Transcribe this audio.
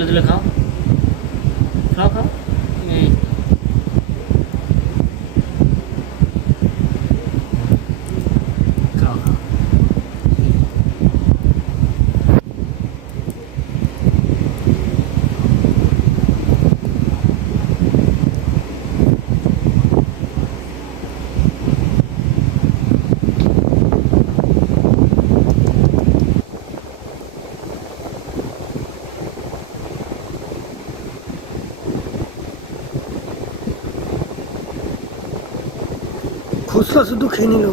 তুলে তুলে খাও, খাও খাও। এই খাও খাও। ফুচকা শুধু খেয়ে নিল।